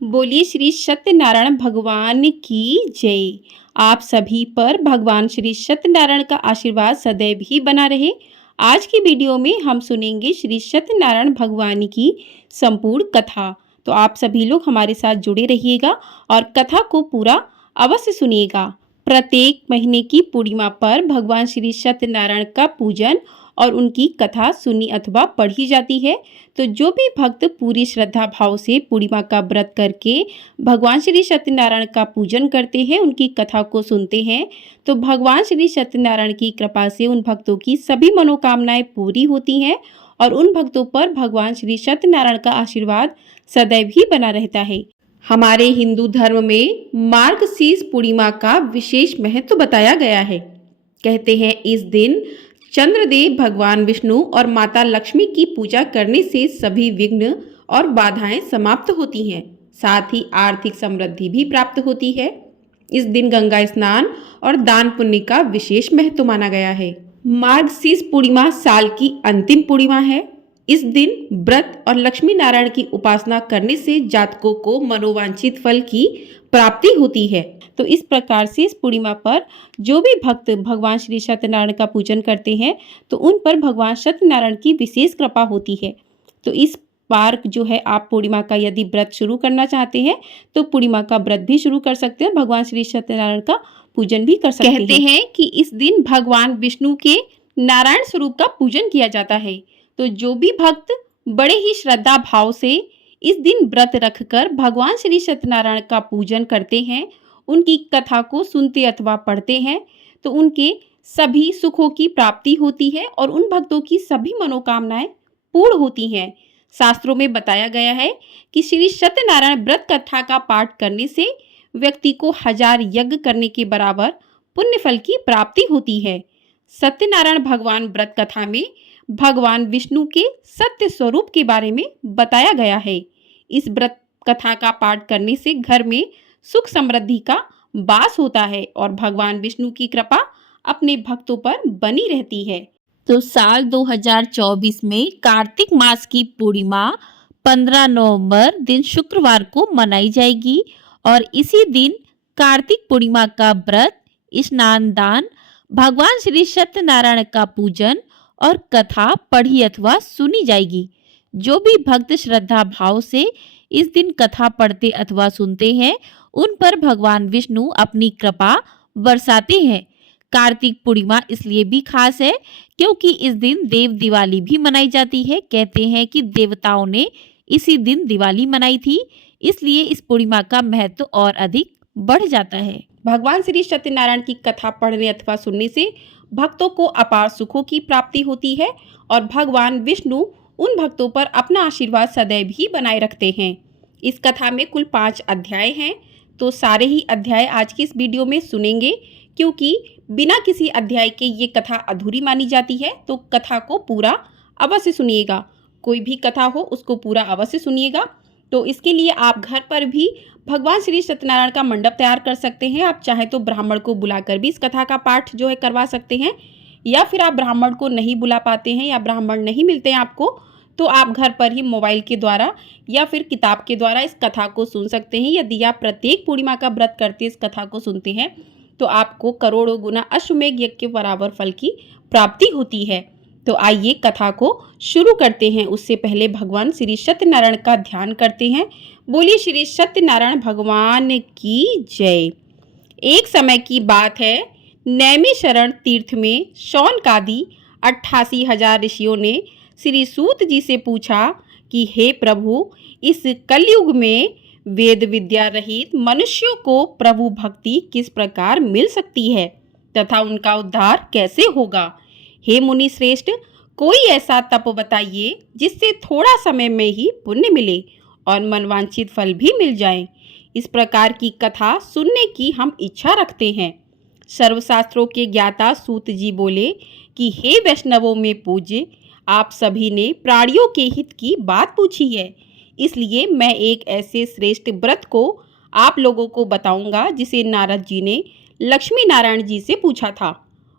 बोलिए श्री सत्यनारायण भगवान की जय। आप सभी पर भगवान श्री सत्यनारायण का आशीर्वाद सदैव ही बना रहे। आज की वीडियो में हम सुनेंगे श्री सत्यनारायण भगवान की संपूर्ण कथा। तो आप सभी लोग हमारे साथ जुड़े रहिएगा और कथा को पूरा अवश्य सुनिएगा। प्रत्येक महीने की पूर्णिमा पर भगवान श्री सत्यनारायण का पूजन और उनकी कथा सुनी अथवा पढ़ी जाती है। तो जो भी भक्त पूरी श्रद्धा भाव से पूर्णिमा का व्रत करके भगवान श्री सत्यनारायण का पूजन करते हैं, उनकी कथा को सुनते हैं, तो भगवान श्री सत्यनारायण की कृपा से उन भक्तों की सभी मनोकामनाएं पूरी होती हैं और उन भक्तों पर भगवान श्री सत्यनारायण का आशीर्वाद सदैव ही बना रहता है। हमारे हिंदू धर्म में मार्गशीर्ष पूर्णिमा का विशेष महत्व बताया गया है। कहते हैं इस दिन चंद्रदेव भगवान विष्णु और माता लक्ष्मी की पूजा करने से सभी विघ्न और बाधाएं समाप्त होती हैं, साथ ही आर्थिक समृद्धि भी प्राप्त होती है। इस दिन गंगा स्नान और दान पुण्य का विशेष महत्व माना गया है। मार्गशीर्ष पूर्णिमा साल की अंतिम पूर्णिमा है। इस दिन व्रत और लक्ष्मी नारायण की उपासना करने से जातकों को मनोवांछित फल की प्राप्ति होती है। तो इस प्रकार से इस पूर्णिमा पर जो भी भक्त भगवान श्री सत्यनारायण का पूजन करते हैं तो उन पर भगवान सत्यनारायण की विशेष कृपा होती है। तो इस बार जो है आप पूर्णिमा का यदि व्रत शुरू करना चाहते हैं तो पूर्णिमा का व्रत भी शुरू कर सकते हैं, भगवान श्री सत्यनारायण का पूजन भी कर सकते हैं। कहते हैं कि इस दिन भगवान विष्णु के नारायण स्वरूप का पूजन किया जाता है। तो जो भी भक्त बड़े ही श्रद्धा भाव से इस दिन व्रत रखकर भगवान श्री सत्यनारायण का पूजन करते हैं, उनकी कथा को सुनते अथवा पढ़ते हैं, तो उनके सभी सुखों की प्राप्ति होती है और उन भक्तों की सभी मनोकामनाएं पूर्ण होती हैं। शास्त्रों में बताया गया है कि श्री सत्यनारायण व्रत कथा का पाठ करने से व्यक्ति को 1000 यज्ञ करने के बराबर पुण्य फल की प्राप्ति होती है। सत्यनारायण भगवान व्रत कथा में भगवान विष्णु के सत्य स्वरूप के बारे में बताया गया है। इस व्रत कथा का पाठ करने से घर में सुख समृद्धि का वास होता है और भगवान विष्णु की कृपा अपने भक्तों पर बनी रहती है। तो साल 2024 में कार्तिक मास की पूर्णिमा 15 नवंबर दिन शुक्रवार को मनाई जाएगी और इसी दिन कार्तिक पूर्णिमा का व्रत, स्नान दान, भगवान श्री सत्यनारायण का पूजन और कथा पढ़ी अथवा सुनी जाएगी। जो भी भक्त श्रद्धा भाव से इस दिन कथा पढ़ते अथवा सुनते हैं उन पर भगवान विष्णु अपनी कृपा बरसाते हैं। कार्तिक पूर्णिमा इसलिए भी खास है क्योंकि इस दिन देव दिवाली भी मनाई जाती है। कहते हैं कि देवताओं ने इसी दिन दिवाली मनाई थी, इसलिए इस पूर्णिमा का महत्व और अधिक बढ़ जाता है। भगवान श्री सत्यनारायण की कथा पढ़ने अथवा सुनने से भक्तों को अपार सुखों की प्राप्ति होती है और भगवान विष्णु उन भक्तों पर अपना आशीर्वाद सदैव ही बनाए रखते हैं। इस कथा में कुल 5 अध्याय हैं, तो सारे ही अध्याय आज की इस वीडियो में सुनेंगे क्योंकि बिना किसी अध्याय के ये कथा अधूरी मानी जाती है। तो कथा को पूरा अवश्य सुनिएगा, कोई भी कथा हो उसको पूरा अवश्य सुनिएगा। तो इसके लिए आप घर पर भी भगवान श्री सत्यनारायण का मंडप तैयार कर सकते हैं। आप चाहे तो ब्राह्मण को बुलाकर भी इस कथा का पाठ जो है करवा सकते हैं, या फिर आप ब्राह्मण को नहीं बुला पाते हैं या ब्राह्मण नहीं मिलते हैं आपको, तो आप घर पर ही मोबाइल के द्वारा या फिर किताब के द्वारा इस कथा को सुन सकते हैं। यदि आप प्रत्येक पूर्णिमा का व्रत करते इस कथा को सुनते हैं तो आपको करोड़ों गुना अश्वमेघ यज्ञ के बराबर फल की प्राप्ति होती है। तो आइए कथा को शुरू करते हैं। उससे पहले भगवान श्री सत्यनारायण का ध्यान करते हैं। बोलिए श्री सत्यनारायण भगवान की जय। एक समय की बात है, नैमिषारण्य तीर्थ में शौनकादि 88,000 ऋषियों ने श्री सूत जी से पूछा कि हे प्रभु, इस कलयुग में वेद विद्या रहित मनुष्यों को प्रभु भक्ति किस प्रकार मिल सकती है तथा उनका उद्धार कैसे होगा। हे मुनि श्रेष्ठ, कोई ऐसा तप बताइए जिससे थोड़ा समय में ही पुण्य मिले और मनवांछित फल भी मिल जाए। इस प्रकार की कथा सुनने की हम इच्छा रखते हैं। सर्वशास्त्रों के ज्ञाता सूत जी बोले कि हे वैष्णवों में पूज्य, आप सभी ने प्राणियों के हित की बात पूछी है, इसलिए मैं एक ऐसे श्रेष्ठ व्रत को आप लोगों को बताऊंगा जिसे नारद जी ने लक्ष्मी नारायण जी से पूछा था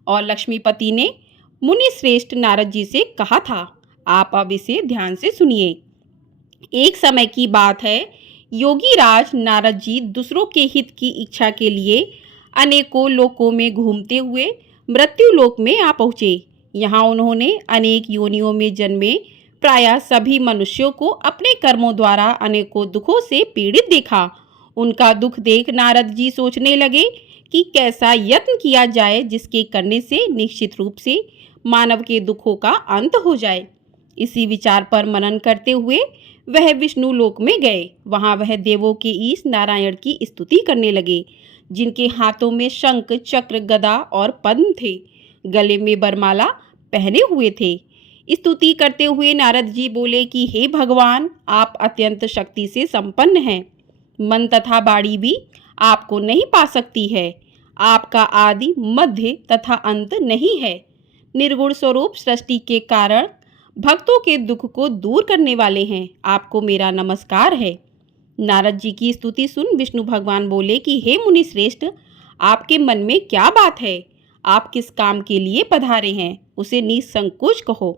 और लक्ष्मीपति ने मुनि श्रेष्ठ नारद जी से कहा था। आप अब इसे ध्यान से सुनिए। एक समय की बात है, योगी राज नारद जी दूसरों के हित की इच्छा के लिए अनेकों लोकों में घूमते हुए मृत्यु लोक में आ पहुँचे। यहाँ उन्होंने अनेक योनियों में जन्मे प्रायः सभी मनुष्यों को अपने कर्मों द्वारा अनेकों दुखों से पीड़ित देखा। उनका दुख देख नारद जी सोचने लगे कि कैसा यत्न किया जाए जिसके करने से निश्चित रूप से मानव के दुखों का अंत हो जाए। इसी विचार पर मनन करते हुए वह विष्णु लोक में गए। वहां वह देवों के ईश नारायण की स्तुति करने लगे, जिनके हाथों में शंख, चक्र, गदा और पद्म थे, गले में वरमाला पहने हुए थे। स्तुति करते हुए नारद जी बोले कि हे भगवान, आप अत्यंत शक्ति से संपन्न हैं। मन तथा वाणी भी आपको नहीं पा सकती है। आपका आदि, मध्य तथा अंत नहीं है। निर्गुण स्वरूप सृष्टि के कारण भक्तों के दुख को दूर करने वाले हैं। आपको मेरा नमस्कार है। नारद जी की स्तुति सुन विष्णु भगवान बोले कि हे मुनि श्रेष्ठ, आपके मन में क्या बात है? आप किस काम के लिए पधारे हैं, उसे निसंकोच कहो।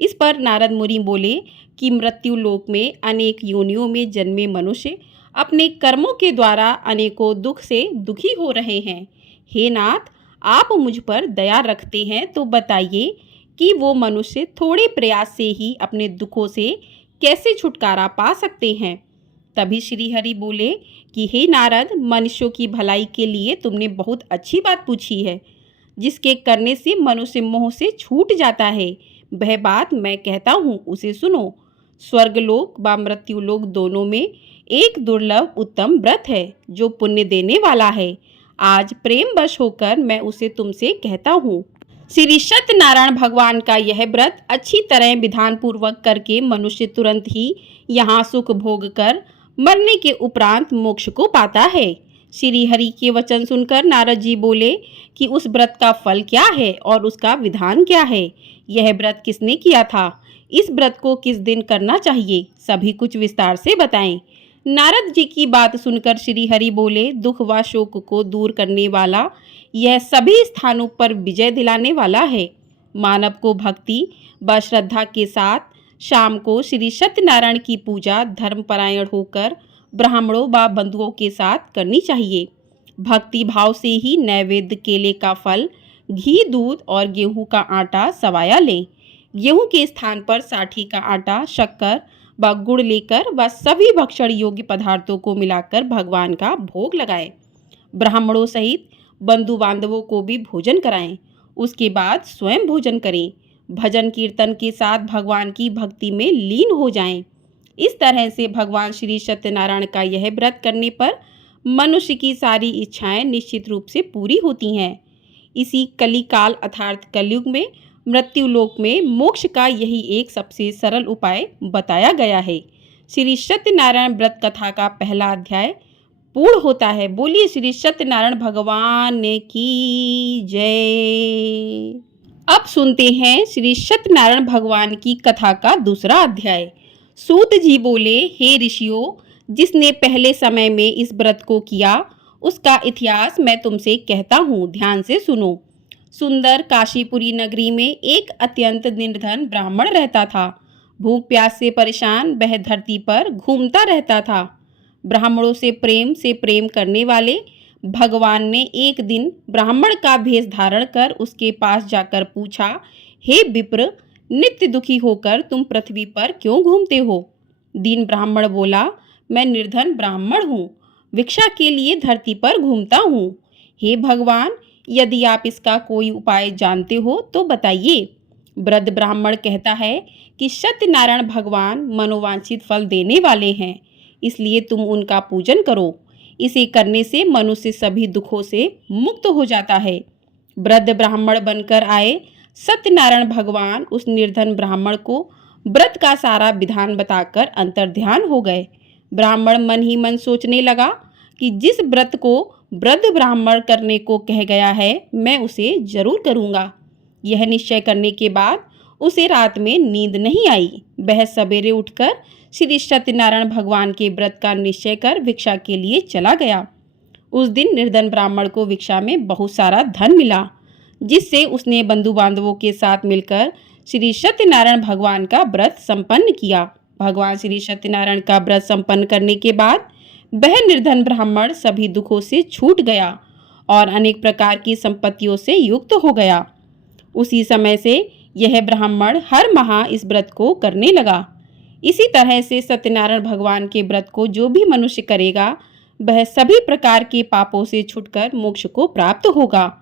इस पर नारद मुनि बोले कि मृत्यु लोक में अनेक योनियों में जन्मे मनुष्य अपने कर्मों के द्वारा अनेकों दुख से दुखी हो रहे हैं। हे नाथ, आप मुझ पर दया रखते हैं तो बताइए कि वो मनुष्य थोड़े प्रयास से ही अपने दुखों से कैसे छुटकारा पा सकते हैं। तभी श्री हरि बोले कि हे नारद, मनुष्यों की भलाई के लिए तुमने बहुत अच्छी बात पूछी है। जिसके करने से मनुष्य मोह से छूट जाता है, वह बात मैं कहता हूँ, उसे सुनो। स्वर्गलोक व मृत्युलोक दोनों में एक दुर्लभ उत्तम व्रत है जो पुण्य देने वाला है। आज प्रेम वश होकर मैं उसे तुमसे कहता हूँ। श्री सत्यनारायण भगवान का यह व्रत अच्छी तरह विधान पूर्वक करके मनुष्य तुरंत ही यहाँ सुख भोग कर मरने के उपरांत मोक्ष को पाता है। श्री हरि के वचन सुनकर नारद जी बोले कि उस व्रत का फल क्या है और उसका विधान क्या है? यह व्रत किसने किया था? इस व्रत को किस दिन करना चाहिए? सभी कुछ विस्तार से बताएं। नारद जी की बात सुनकर श्री हरि बोले, दुख व शोक को दूर करने वाला, यह सभी स्थानों पर विजय दिलाने वाला है। मानव को भक्ति व श्रद्धा के साथ शाम को श्री सत्यनारायण की पूजा धर्मपरायण होकर ब्राह्मणों व बंधुओं के साथ करनी चाहिए। भक्ति भाव से ही नैवेद्य केले का फल, घी, दूध और गेहूं का आटा सवाया लें। गेहूं के स्थान पर साठी का आटा, शक्कर व गुड़ लेकर व सभी भक्षण योग्य पदार्थों को मिलाकर भगवान का भोग लगाएं। ब्राह्मणों सहित बंधु बांधवों को भी भोजन कराएं। उसके बाद स्वयं भोजन करें। भजन कीर्तन के साथ भगवान की भक्ति में लीन हो जाएं। इस तरह से भगवान श्री सत्यनारायण का यह व्रत करने पर मनुष्य की सारी इच्छाएं निश्चित रूप से पूरी होती हैं। इसी कलिकाल अर्थात कलयुग में मृत्युलोक में मोक्ष का यही एक सबसे सरल उपाय बताया गया है। श्री सत्यनारायण व्रत कथा का पहला अध्याय पूर्ण होता है। बोलिए श्री सत्यनारायण भगवान की जय। अब सुनते हैं श्री सत्यनारायण भगवान की कथा का दूसरा अध्याय। सूत जी बोले, हे ऋषियों, जिसने पहले समय में इस व्रत को किया उसका इतिहास मैं तुमसे कहता हूँ, ध्यान से सुनो। सुंदर काशीपुरी नगरी में एक अत्यंत निर्धन ब्राह्मण रहता था। भूख प्यास से परेशान वह धरती पर घूमता रहता था। ब्राह्मणों से प्रेम करने वाले भगवान ने एक दिन ब्राह्मण का भेष धारण कर उसके पास जाकर पूछा, हे विप्र, नित्य दुखी होकर तुम पृथ्वी पर क्यों घूमते हो? दीन ब्राह्मण बोला, मैं निर्धन ब्राह्मण हूँ, भिक्षा के लिए धरती पर घूमता हूँ। हे भगवान, यदि आप इसका कोई उपाय जानते हो तो बताइए। वृद्ध ब्राह्मण कहता है कि सत्यनारायण भगवान मनोवांछित फल देने वाले हैं, इसलिए तुम उनका पूजन करो। इसे करने से मनुष्य सभी दुखों से मुक्त हो जाता है। वृद्ध ब्राह्मण बनकर आए सत्यनारायण भगवान उस निर्धन ब्राह्मण को व्रत का सारा विधान बताकर अंतर्ध्यान हो गए। ब्राह्मण मन ही मन सोचने लगा कि जिस व्रत को वृद्ध ब्राह्मण करने को कह गया है, मैं उसे जरूर करूँगा। यह निश्चय करने के बाद उसे रात में नींद नहीं आई। वह सवेरे उठकर श्री सत्यनारायण भगवान के व्रत का निश्चय कर भिक्षा के लिए चला गया। उस दिन निर्धन ब्राह्मण को भिक्षा में बहुत सारा धन मिला, जिससे उसने बंधु बांधवों के साथ मिलकर श्री सत्यनारायण भगवान का व्रत संपन्न किया। भगवान श्री सत्यनारायण का व्रत संपन्न करने के बाद वह निर्धन ब्राह्मण सभी दुखों से छूट गया और अनेक प्रकार की संपत्तियों से युक्त हो गया। उसी समय से यह ब्राह्मण हर माह इस व्रत को करने लगा। इसी तरह से सत्यनारायण भगवान के व्रत को जो भी मनुष्य करेगा वह सभी प्रकार के पापों से छूटकर मोक्ष को प्राप्त होगा।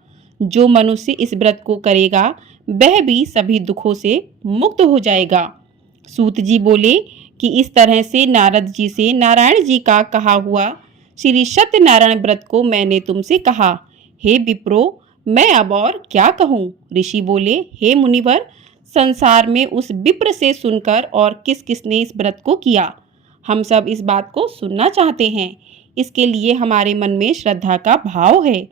जो मनुष्य इस व्रत को करेगा वह भी सभी दुखों से मुक्त हो जाएगा। सूत जी बोले कि इस तरह से नारद जी से नारायण जी का कहा हुआ श्री सत्यनारायण व्रत को मैंने तुमसे कहा। हे विप्रो, मैं अब और क्या कहूँ? ऋषि बोले, हे मुनिवर, संसार में उस विप्र से सुनकर और किस किसने इस व्रत को किया, हम सब इस बात को सुनना चाहते हैं। इसके लिए हमारे मन में श्रद्धा का भाव है।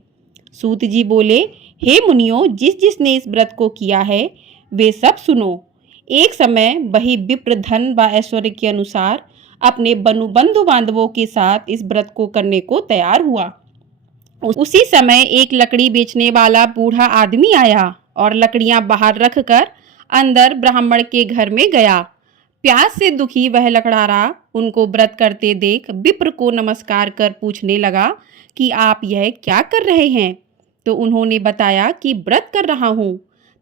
सूत जी बोले, हे मुनियों, जिस जिसने इस व्रत को किया है वे सब सुनो। एक समय वही विप्र धन व ऐश्वर्य के अनुसार अपने बंधु बांधवों के साथ इस व्रत को करने को तैयार हुआ। उसी समय एक लकड़ी बेचने वाला बूढ़ा आदमी आया और लकड़ियां बाहर रखकर अंदर ब्राह्मण के घर में गया। प्यास से दुखी वह लकड़हारा उनको व्रत करते देख विप्र को नमस्कार कर पूछने लगा कि आप यह क्या कर रहे हैं? तो उन्होंने बताया कि व्रत कर रहा हूँ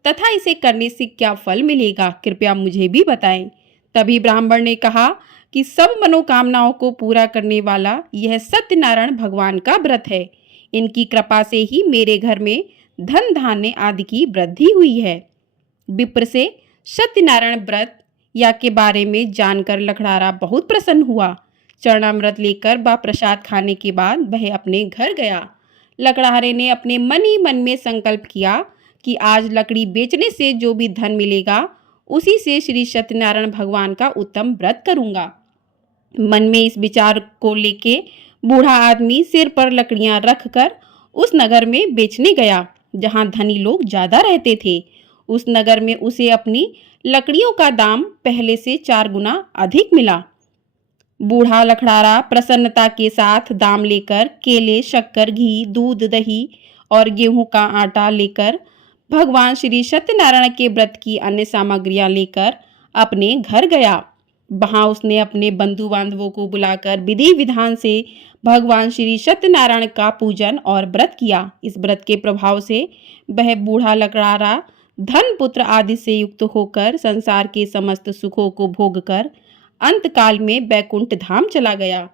तथा इसे करने से क्या फल मिलेगा, कृपया मुझे भी बताएं। तभी ब्राह्मण ने कहा कि सब मनोकामनाओं को पूरा करने वाला यह सत्यनारायण भगवान का व्रत है। इनकी कृपा से ही मेरे घर में धन धान्य आदि की वृद्धि हुई है। विप्र से सत्यनारायण व्रत या के बारे में जानकर लकड़हारा बहुत प्रसन्न हुआ। चरणामृत लेकर व प्रसाद खाने के बाद वह अपने घर गया। लकड़हारे ने अपने मन ही मन में संकल्प किया कि आज लकड़ी बेचने से जो भी धन मिलेगा उसी से श्री सत्यनारायण भगवान का उत्तम व्रत करूंगा। मन में इस विचार को लेके बूढ़ा आदमी सिर पर लकड़ियां रखकर उस नगर में बेचने गया जहां धनी लोग ज्यादा रहते थे। उस नगर में उसे अपनी लकड़ियों का दाम पहले से 4 गुना अधिक मिला। बूढ़ा लकड़हारा प्रसन्नता के साथ दाम लेकर केले, शक्कर, घी, दूध, दही और गेहूं का आटा लेकर भगवान श्री सत्यनारायण के व्रत की अन्य सामग्रियां लेकर अपने घर गया। वहां उसने अपने बंधु बांधवों को बुलाकर विधि विधान से भगवान श्री सत्यनारायण का पूजन और व्रत किया। इस व्रत के प्रभाव से वह बूढ़ा लकड़हारा धन पुत्र आदि से युक्त होकर संसार के समस्त सुखों को भोगकर अंतकाल में बैकुंठ धाम चला गया।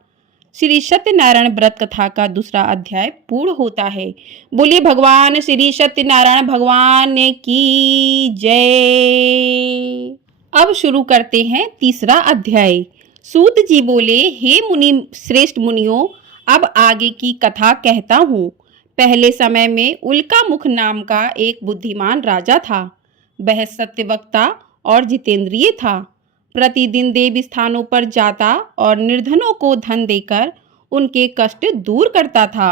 श्री सत्यनारायण व्रत कथा का दूसरा अध्याय पूर्ण होता है। बोलिए भगवान श्री सत्यनारायण भगवान की जय। अब शुरू करते हैं तीसरा अध्याय। सूत जी बोले, हे मुनि श्रेष्ठ मुनियों, अब आगे की कथा कहता हूँ। पहले समय में उल्का मुख नाम का एक बुद्धिमान राजा था। वह सत्यवक्ता और जितेंद्रिय था। प्रतिदिन देव स्थानों पर जाता और निर्धनों को धन देकर उनके कष्ट दूर करता था।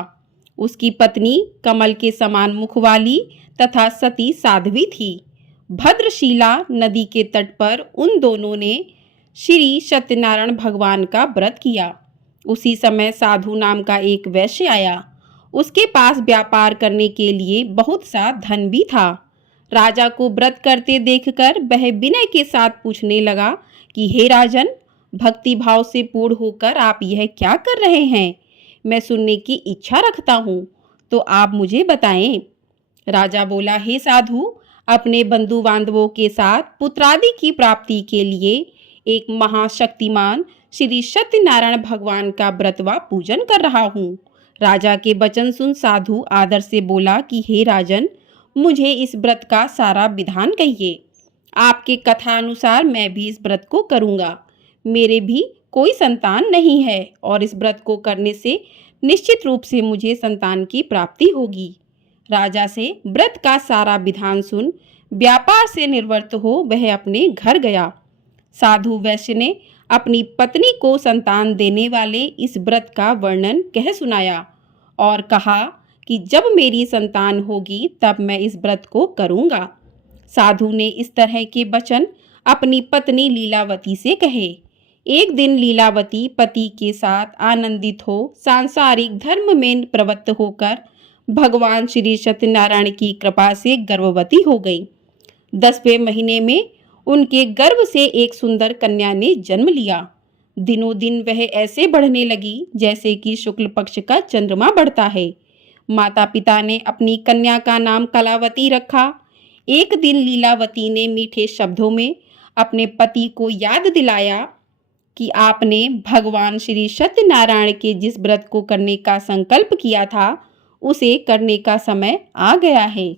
उसकी पत्नी कमल के समान मुख वाली तथा सती साध्वी थी। भद्रशिला नदी के तट पर उन दोनों ने श्री सत्यनारायण भगवान का व्रत किया। उसी समय साधु नाम का एक वैश्य आया। उसके पास व्यापार करने के लिए बहुत सा धन भी था। राजा को व्रत करते देखकर वह विनय के साथ पूछने लगा कि हे राजन, भक्ति भाव से पूर्ण होकर आप यह क्या कर रहे हैं? मैं सुनने की इच्छा रखता हूँ, तो आप मुझे बताएं। राजा बोला, हे साधु, अपने बंधु बांधवों के साथ पुत्रादि की प्राप्ति के लिए एक महाशक्तिमान श्री सत्यनारायण भगवान का व्रत व पूजन कर रहा हूँ। राजा के वचन सुन साधु आदर से बोला कि हे राजन, मुझे इस व्रत का सारा विधान कहिए। आपके कथा अनुसार मैं भी इस व्रत को करूँगा। मेरे भी कोई संतान नहीं है और इस व्रत को करने से निश्चित रूप से मुझे संतान की प्राप्ति होगी। राजा से व्रत का सारा विधान सुन व्यापार से निवृत्त हो वह अपने घर गया। साधु वैश्य ने अपनी पत्नी को संतान देने वाले इस व्रत का वर्णन कह सुनाया और कहा कि जब मेरी संतान होगी तब मैं इस व्रत को करूँगा। साधु ने इस तरह के वचन अपनी पत्नी लीलावती से कहे। एक दिन लीलावती पति के साथ आनंदित हो सांसारिक धर्म में प्रवृत्त होकर भगवान श्री सत्यनारायण की कृपा से गर्भवती हो गई। 10वें महीने में उनके गर्भ से एक सुंदर कन्या ने जन्म लिया। दिनों दिन वह ऐसे बढ़ने लगी जैसे कि शुक्ल पक्ष का चंद्रमा बढ़ता है। माता पिता ने अपनी कन्या का नाम कलावती रखा। एक दिन लीलावती ने मीठे शब्दों में अपने पति को याद दिलाया कि आपने भगवान श्री सत्यनारायण के जिस व्रत को करने का संकल्प किया था उसे करने का समय आ गया है।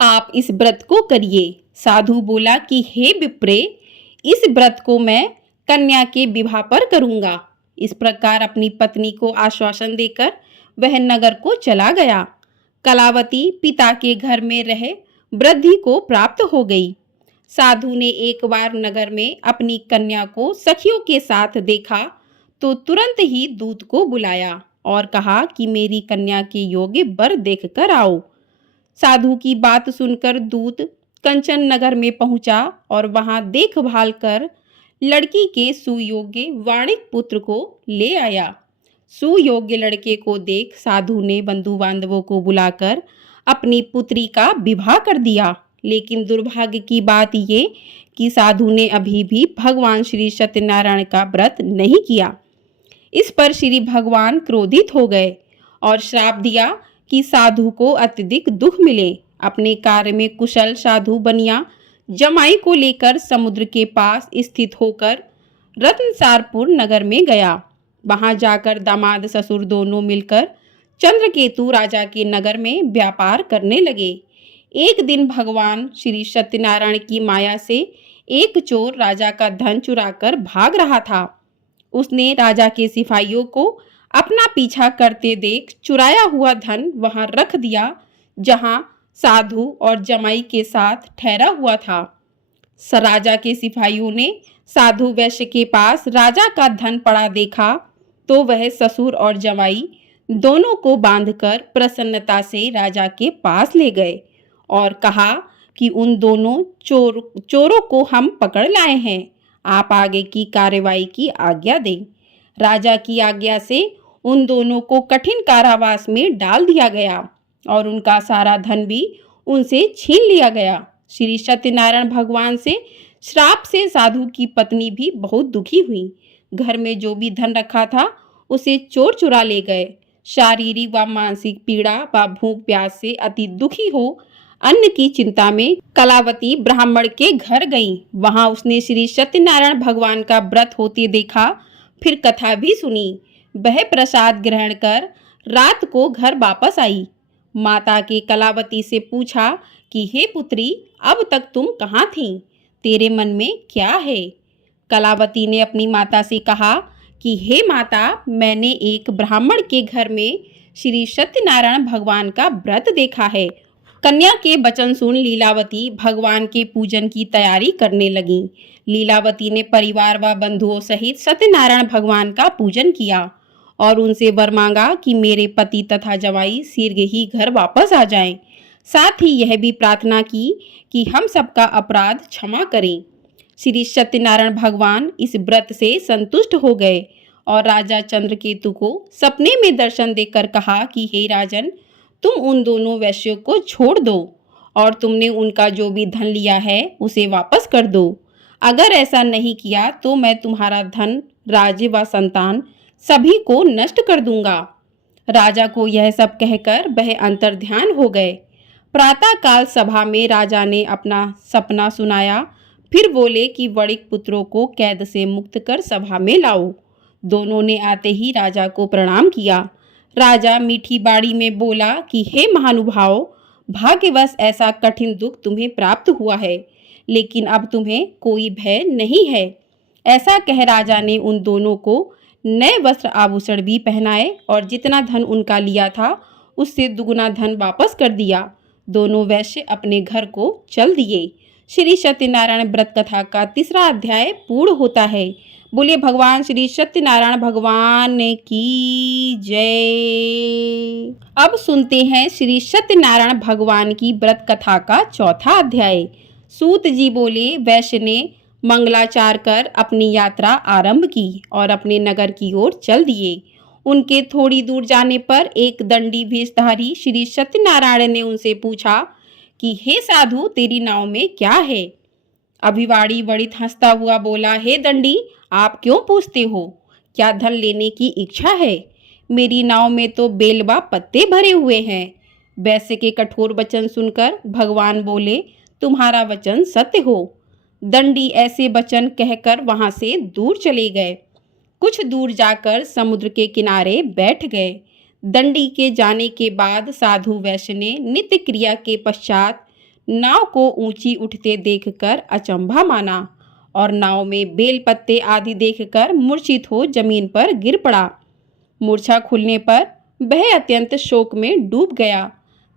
आप इस व्रत को करिए। साधु बोला कि हे विप्रे, इस व्रत को मैं कन्या के विवाह पर करूंगा। इस प्रकार अपनी पत्नी को आश्वासन देकर वह नगर को चला गया। कलावती पिता के घर में रह वृद्धि को प्राप्त हो गई। साधु ने एक बार नगर में अपनी कन्या को सखियों के साथ देखा तो तुरंत ही दूत को बुलाया और कहा कि मेरी कन्या के योग्य वर देखकर आओ। साधु की बात सुनकर दूत कंचन नगर में पहुंचा और वहां देखभाल कर लड़की के सुयोग्य वाणिक पुत्र को ले आया। सुयोग्य लड़के को देख साधु ने बंधु बांधवों को बुलाकर अपनी पुत्री का विवाह कर दिया। लेकिन दुर्भाग्य की बात ये कि साधु ने अभी भी भगवान श्री सत्यनारायण का व्रत नहीं किया। इस पर श्री भगवान क्रोधित हो गए और श्राप दिया कि साधु को अत्यधिक दुख मिले। अपने कार्य में कुशल साधु बनिया जमाई को लेकर समुद्र के पास स्थित होकर रत्नसारपुर नगर में गया। वहां जाकर दामाद ससुर दोनों मिलकर चंद्रकेतु राजा के नगर में व्यापार करने लगे। एक दिन भगवान श्री सत्यनारायण की माया से एक चोर राजा का धन चुराकर भाग रहा था। उसने राजा के सिपाहियों को अपना पीछा करते देख चुराया हुआ धन वहां रख दिया जहां साधु और जमाई के साथ ठहरा हुआ था। राजा के सिपाहियों ने साधु वैश्य के पास राजा का धन पड़ा देखा तो वह ससुर और जमाई दोनों को बांधकर प्रसन्नता से राजा के पास ले गए और कहा कि उन दोनों चोरों को हम पकड़ लाए हैं, आप आगे की कार्रवाई की आज्ञा दें। राजा की आज्ञा से उन दोनों को कठिन कारावास में डाल दिया गया और उनका सारा धन भी उनसे छीन लिया गया। श्री सत्यनारायण भगवान से श्राप से साधु की पत्नी भी बहुत दुखी हुई। घर में जो भी धन रखा था उसे चोर चुरा ले गए। शारीरिक व मानसिक पीड़ा व भूख प्यास से अति दुखी हो अन्न की चिंता में कलावती ब्राह्मण के घर गई। वहां उसने श्री सत्यनारायण भगवान का व्रत होते देखा, फिर कथा भी सुनी। वह प्रसाद ग्रहण कर रात को घर वापस आई। माता के कलावती से पूछा कि हे पुत्री, अब तक तुम कहाँ थी? तेरे मन में क्या है? कलावती ने अपनी माता से कहा कि हे माता, मैंने एक ब्राह्मण के घर में श्री सत्यनारायण भगवान का व्रत देखा है। कन्या के वचन सुन लीलावती भगवान के पूजन की तैयारी करने लगी। लीलावती ने परिवार व बंधुओं सहित सत्यनारायण भगवान का पूजन किया और उनसे वर मांगा कि मेरे पति तथा जवाई शीघ्र ही घर वापस आ जाएं। साथ ही यह भी प्रार्थना की कि हम सबका अपराध क्षमा करें। श्री सत्यनारायण भगवान इस व्रत से संतुष्ट हो गए और राजा चंद्रकेतु को सपने में दर्शन देकर कहा कि हे राजन, तुम उन दोनों वैश्यों को छोड़ दो और तुमने उनका जो भी धन लिया है उसे वापस कर दो। अगर ऐसा नहीं किया तो मैं तुम्हारा धन, राज्य व संतान सभी को नष्ट कर दूंगा। राजा को यह सब कहकर वह अंतर्ध्यान हो गए। प्रातःकाल सभा में राजा ने अपना सपना सुनाया, फिर बोले कि वणिक पुत्रों को कैद से मुक्त कर सभा में लाओ। दोनों ने आते ही राजा को प्रणाम किया। राजा मीठी बाड़ी में बोला कि हे महानुभाव, भाग्यवश ऐसा कठिन दुख तुम्हें प्राप्त हुआ है, लेकिन अब तुम्हें कोई भय नहीं है। ऐसा कह राजा ने उन दोनों को नए वस्त्र आभूषण भी पहनाए और जितना धन उनका लिया था उससे दुगुना धन वापस कर दिया। दोनों वैश्य अपने घर को चल दिए। श्री सत्यनारायण व्रत कथा का 3रा अध्याय पूर्ण होता है। बोलिए भगवान श्री सत्यनारायण भगवान की जय। अब सुनते हैं श्री सत्यनारायण भगवान की व्रत कथा का 4था अध्याय। सूत जी बोले, वैश्य ने मंगलाचार कर अपनी यात्रा आरंभ की और अपने नगर की ओर चल दिए। उनके थोड़ी दूर जाने पर एक दंडी भेषधारी श्री सत्यनारायण ने उनसे पूछा कि हे साधु, तेरी नाव में क्या है? अभिवाड़ी बड़ी हंसता हुआ बोला, हे दंडी, आप क्यों पूछते हो? क्या धन लेने की इच्छा है? मेरी नाव में तो बेलवा पत्ते भरे हुए हैं। वैश्य के कठोर वचन सुनकर भगवान बोले, तुम्हारा वचन सत्य हो। दंडी ऐसे वचन कहकर वहां से दूर चले गए। कुछ दूर जाकर समुद्र के किनारे बैठ गए। दंडी के जाने के बाद साधु वैश्य ने नित्य क्रिया के पश्चात नाव को ऊंची उठते देखकर अचंभा माना और नाव में बेल पत्ते आदि देखकर मूर्छित हो जमीन पर गिर पड़ा। मूर्छा खुलने पर वह अत्यंत शोक में डूब गया।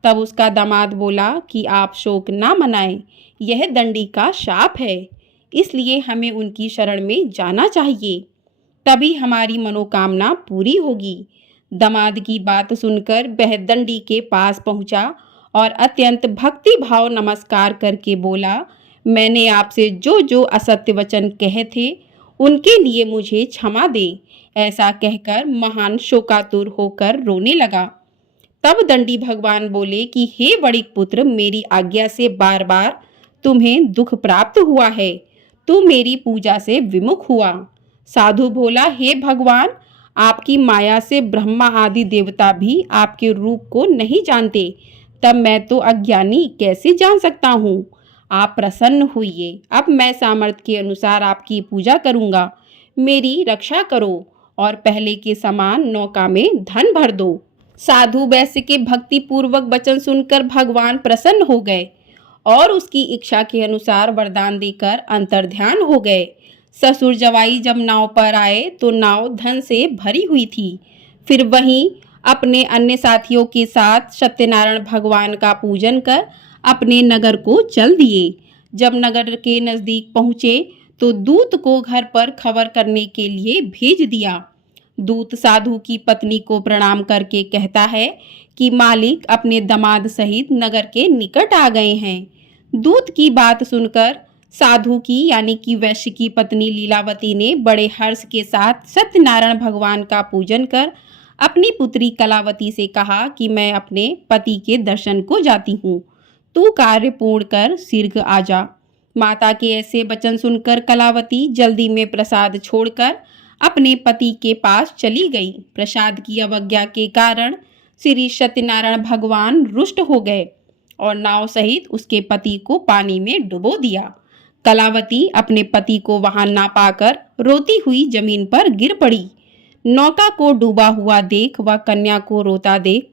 तब उसका दामाद बोला कि आप शोक ना मनाएं, यह दंडी का शाप है, इसलिए हमें उनकी शरण में जाना चाहिए, तभी हमारी मनोकामना पूरी होगी। दामाद की बात सुनकर वह दंडी के पास पहुंचा और अत्यंत भक्ति भाव नमस्कार करके बोला, मैंने आपसे जो जो असत्य वचन कहे थे उनके लिए मुझे क्षमा दे। ऐसा कहकर महान शोकातुर होकर रोने लगा। तब दंडी भगवान बोले कि हे वणिक पुत्र, मेरी आज्ञा से बार बार तुम्हें दुख प्राप्त हुआ है, तू मेरी पूजा से विमुख हुआ। साधु बोला, हे भगवान, आपकी माया से ब्रह्मा आदि देवता भी आपके रूप को नहीं जानते, तब मैं तो अज्ञानी कैसे जान सकता हूँ। आप प्रसन्न होइए, अब मैं सामर्थ्य के अनुसार आपकी पूजा करूँगा। मेरी रक्षा करो और पहले के समान नौका में धन भर दो। साधु वैश्य के भक्ति पूर्वक वचन सुनकर भगवान प्रसन्न हो गए और उसकी इच्छा के अनुसार वरदान देकर अंतर्ध्यान हो गए। ससुर जवाई जब नाव पर आए तो नाव धन से भरी हुई थी। फिर वहीं अपने अन्य साथियों के साथ सत्यनारायण भगवान का पूजन कर अपने नगर को चल दिए। जब नगर के नज़दीक पहुँचे तो दूत को घर पर खबर करने के लिए भेज दिया। दूत साधु की पत्नी को प्रणाम करके कहता है कि मालिक अपने दामाद सहित नगर के निकट आ गए हैं। दूत की बात सुनकर साधु की यानी कि वैश्य की पत्नी लीलावती ने बड़े हर्ष के साथ सत्यनारायण भगवान का पूजन कर अपनी पुत्री कलावती से कहा कि मैं अपने पति के दर्शन को जाती हूँ, तू कार्य पूर्ण कर शीघ्र आ जा। माता के ऐसे वचन सुनकर कलावती जल्दी में प्रसाद छोड़कर अपने पति के पास चली गई। प्रसाद की अवज्ञा के कारण श्री सत्यनारायण भगवान रुष्ट हो गए और नाव सहित उसके पति को पानी में डुबो दिया। कलावती अपने पति को वहां ना पाकर रोती हुई जमीन पर गिर पड़ी। नौका को डूबा हुआ देख व कन्या को रोता देख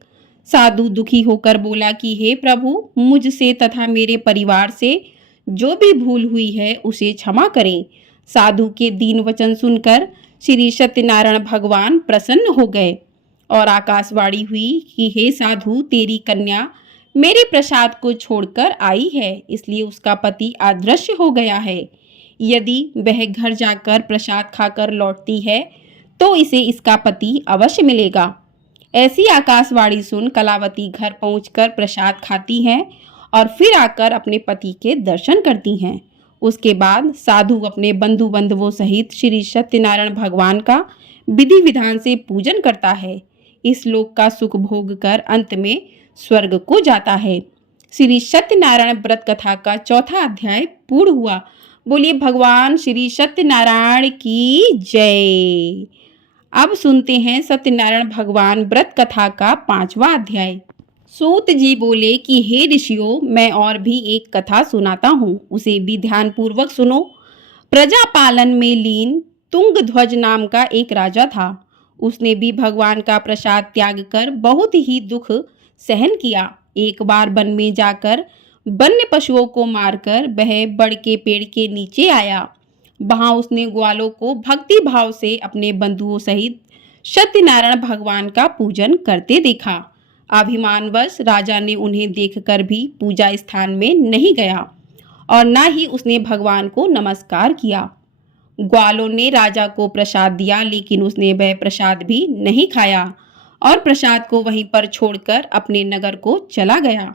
साधु दुखी होकर बोला कि हे प्रभु, मुझसे तथा मेरे परिवार से जो भी भूल हुई है उसे क्षमा करें। साधु के दीन वचन सुनकर श्री सत्यनारायण भगवान प्रसन्न हो गए और आकाशवाणी हुई कि हे साधु, तेरी कन्या मेरे प्रसाद को छोड़कर आई है, इसलिए उसका पति अदृश्य हो गया है। यदि वह घर जाकर प्रसाद खाकर लौटती है तो इसे इसका पति अवश्य मिलेगा। ऐसी आकाशवाणी सुन कलावती घर पहुंचकर प्रसाद खाती हैं और फिर आकर अपने पति के दर्शन करती हैं। उसके बाद साधु अपने बंधु बांधवों सहित श्री सत्यनारायण भगवान का विधि विधान से पूजन करता है। इस लोक का सुख भोग कर अंत में स्वर्ग को जाता है। श्री सत्यनारायण व्रत कथा का चौथा अध्याय पूर्ण हुआ। बोलिए भगवान श्री सत्यनारायण की जय। अब सुनते हैं सत्यनारायण भगवान व्रत कथा का 5वां अध्याय। सूत जी बोले कि हे ऋषियों, मैं और भी एक कथा सुनाता हूँ, उसे भी ध्यान पूर्वक सुनो। प्रजा पालन में लीन तुंगध्वज नाम का एक राजा था। उसने भी भगवान का प्रसाद त्याग कर बहुत ही दुख सहन किया। एक बार वन में जाकर वन्य पशुओं को मारकर वह बड़ के पेड़ के नीचे आया। वहां उसने ग्वालों को भक्ति भाव से अपने बंधुओं सहित सत्यनारायण भगवान का पूजन करते देखा। अभिमानवश राजा ने उन्हें देखकर भी पूजा स्थान में नहीं गया और न ही उसने भगवान को नमस्कार किया। ग्वालों ने राजा को प्रसाद दिया, लेकिन उसने वह प्रसाद भी नहीं खाया और प्रसाद को वहीं पर छोड़कर अपने नगर को चला गया।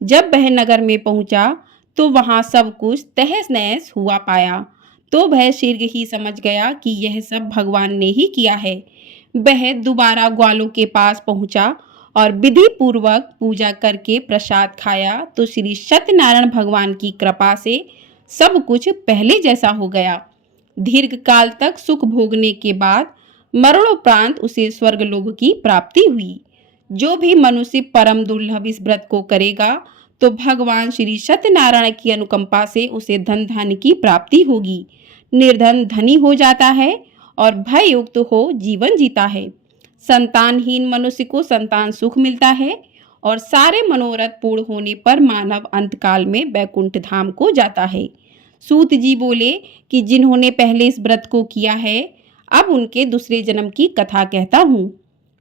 जब वह नगर में पहुंचा तो वहां सब कुछ तहस नहस हुआ पाया, तो वह शीघ्र ही समझ गया कि यह सब भगवान ने ही किया है। वह दोबारा ग्वालों के पास पहुंचा और विधि पूर्वक पूजा करके प्रसाद खाया तो श्री सत्यनारायण भगवान की कृपा से सब कुछ पहले जैसा हो गया। दीर्घ काल तक सुख भोगने के बाद मरणोपरांत उसे स्वर्गलोक की प्राप्ति हुई। जो भी मनुष्य परम दुर्लभ इस व्रत को करेगा तो भगवान श्री सत्यनारायण की अनुकंपा से उसे धन धान्य की प्राप्ति होगी। निर्धन धनी हो जाता है और भय युक्त हो जीवन जीता है। संतानहीन मनुष्य को संतान सुख मिलता है और सारे मनोरथ पूर्ण होने पर मानव अंतकाल में वैकुंठ धाम को जाता है। सूत जी बोले कि जिन्होंने पहले इस व्रत को किया है, अब उनके दूसरे जन्म की कथा कहता हूँ।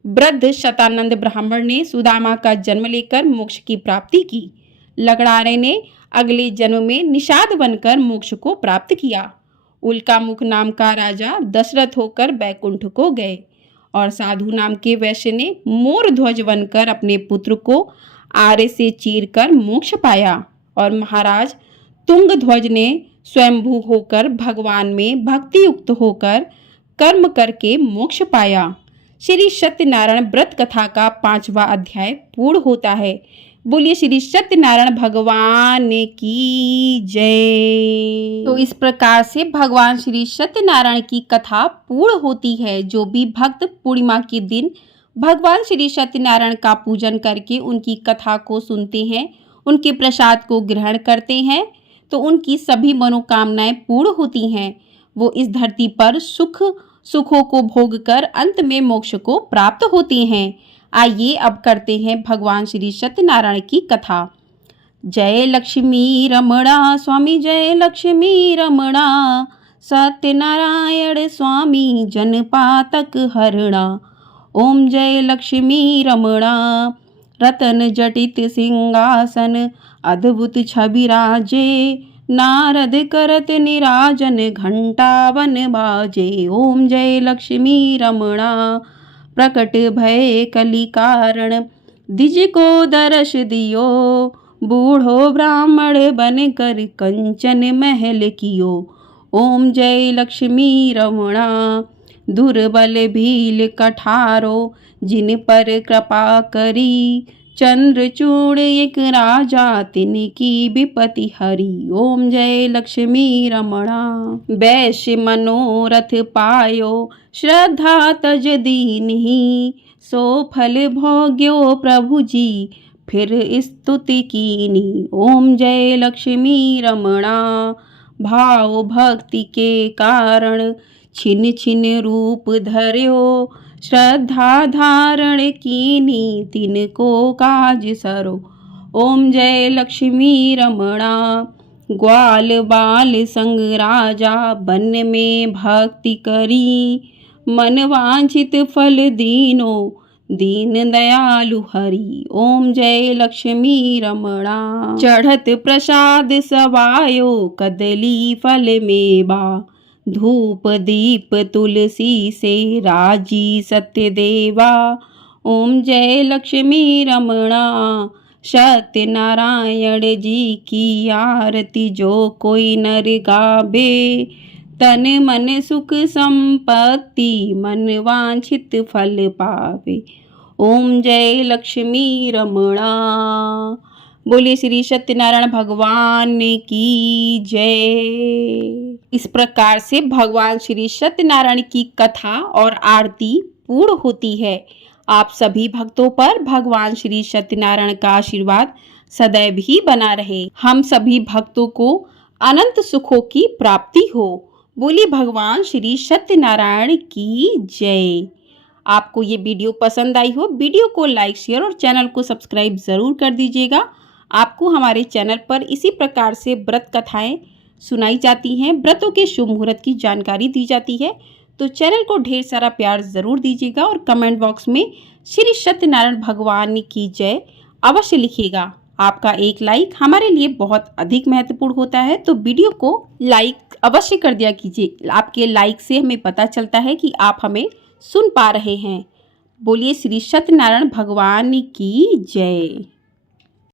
वृद्ध शतानंद ब्राह्मण ने सुदामा का जन्म लेकर मोक्ष की प्राप्ति की। लगड़ारे ने अगले जन्म में निषाद बनकर मोक्ष को प्राप्त किया। उल्कामुख नाम का राजा दशरथ होकर बैकुंठ को गए और साधु नाम के वैश्य ने मोर ध्वज बनकर अपने पुत्र को आरे से चीरकर मोक्ष पाया और महाराज तुंग ध्वज ने स्वयंभू होकर भगवान में भक्ति युक्त होकर कर्म करके मोक्ष पाया। श्री सत्यनारायण व्रत कथा का 5वां अध्याय पूर्ण होता है। बोलिए श्री सत्यनारायण भगवान की जय। तो इस प्रकार से भगवान श्री सत्यनारायण की कथा पूर्ण होती है। जो भी भक्त पूर्णिमा के दिन भगवान श्री सत्यनारायण का पूजन करके उनकी कथा को सुनते हैं, उनके प्रसाद को ग्रहण करते हैं, तो उनकी सभी मनोकामनाएं पूर्ण होती हैं। वो इस धरती पर सुखों को भोग कर अंत में मोक्ष को प्राप्त होते हैं। आइए अब करते हैं भगवान श्री सत्यनारायण की कथा। जय लक्ष्मी रमणा स्वामी, जय लक्ष्मी रमणा, सत्यनारायण स्वामी जनपातक हरणा। ओम जय लक्ष्मी रमणा, रतन जटित सिंहासन अद्भुत छवि राजे, नारद करत निराजन घंटावन बाजे। ओम जय लक्ष्मी रमणा, प्रकट भय कली कारण द्विज को दर्श दियो, बूढ़ो ब्राह्मण बन कर कंचन महल कियो। ओम जय लक्ष्मी रमणा, दुर्बल भील कठारो जिन पर कृपा करी, चंद्रचूड़ एक राजा तिनकी विपति हरी। ओम जय लक्ष्मी रमणा, वैश्य मनोरथ पायो श्रद्धा तज दीन्ही, सो फल भोग्यो प्रभु जी फिर स्तुति कीनी। ओम जय लक्ष्मी रमणा, भाव भक्ति के कारण छिन छिन रूप धर्यो, श्रद्धा धारण कीनी तिनको काज सरो। ओम जय लक्ष्मी रमणा, ग्वाल बाल संग राजा वन में भक्ति करी, मन वांछित फल दीनो दीन दयालु हरि। ओम जय लक्ष्मी रमणा, चढ़त प्रसाद सवायो कदली फल मेवा, धूप दीप तुलसी से राजी सत्य देवा। ओम जय लक्ष्मी रमणा, सत्यनारायण जी की आरती जो कोई नर गावे, तन मन सुख संपत्ति मन वांछित फल पावे। ओम जय लक्ष्मी रमणा। बोलिए श्री सत्यनारायण भगवान की जय। इस प्रकार से भगवान श्री सत्यनारायण की कथा और आरती पूर्ण होती है। आप सभी भक्तों पर भगवान श्री सत्यनारायण का आशीर्वाद सदैव ही बना रहे। हम सभी भक्तों को अनंत सुखों की प्राप्ति हो। बोलिए भगवान श्री सत्यनारायण की जय। आपको ये वीडियो पसंद आई हो, वीडियो को लाइक शेयर और चैनल को सब्सक्राइब ज़रूर कर दीजिएगा। आपको हमारे चैनल पर इसी प्रकार से व्रत कथाएं सुनाई जाती हैं, व्रतों के शुभ मुहूर्त की जानकारी दी जाती है। तो चैनल को ढेर सारा प्यार ज़रूर दीजिएगा और कमेंट बॉक्स में श्री सत्यनारायण भगवान की जय अवश्य लिखिएगा। आपका एक लाइक हमारे लिए बहुत अधिक महत्वपूर्ण होता है, तो वीडियो को लाइक अवश्य कर दिया कीजिए। आपके लाइक से हमें पता चलता है कि आप हमें सुन पा रहे हैं। बोलिए श्री सत्यनारायण भगवान की जय।